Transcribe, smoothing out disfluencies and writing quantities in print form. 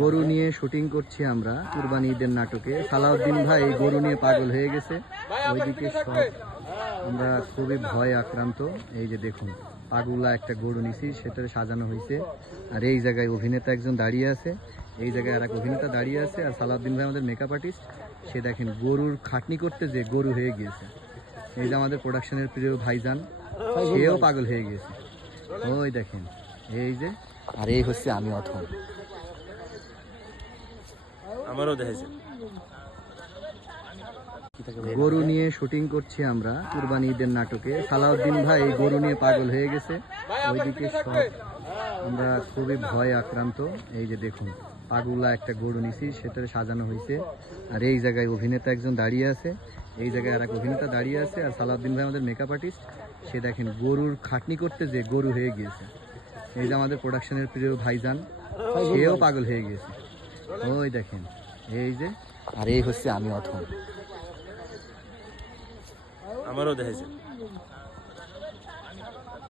গরু নিয়ে শুটিং করছি আমরা কুরবানি ঈদের নাটকে। সালাউদ্দিন ভাই গরু নিয়ে পাগল হয়ে গেছে। ওইদিকে সব আমরা খুবই ভয় আক্রান্ত। এই যে দেখুন, পাগুলা একটা গরু নিছি, সেটা সাজানো হয়েছে। আর এই জায়গায় অভিনেতা একজন দাঁড়িয়ে আছে, এই জায়গায় আর এক অভিনেতা দাঁড়িয়ে আছে। আর সালাউদ্দিন ভাই আমাদের মেকআপ আর্টিস্ট, সে দেখেন গরুর খাটনি করতে যে গরু হয়ে গিয়েছে। এই যে আমাদের প্রোডাকশনের প্রিয় ভাইজান, সেও পাগল হয়ে গিয়েছে। ওই দেখেন, এই যে, আর এই হচ্ছে আমি অথম। আমারও দেখেছে। গরু নিয়ে শুটিং করছি আমরা কুরবানি ঈদের নাটকে। সালাউদ্দিন ভাই গরু নিয়ে পাগল হয়ে গেছে। ওইদিকে সব আমরা খুবই ভয় আক্রান্ত। এই যে দেখুন, পাগুলা একটা গরু নিছি, সেটা সাজানো হয়েছে। আর এই জায়গায় অভিনেতা একজন দাঁড়িয়ে আছে, এই জায়গায় আর এক অভিনেতা দাঁড়িয়ে আছে। আর সালাউদ্দিন ভাই আমাদের মেকআপ আর্টিস্ট, সে দেখেন গরুর খাটনি করতে যে গরু হয়ে গিয়েছে। এই যে আমাদের প্রোডাকশনের প্রিয় ভাইজান, সেও পাগল হয়ে গিয়েছে। ওই দেখেন, এই যে, আর এই হচ্ছে আমি অথম। আমারও দেখেছে।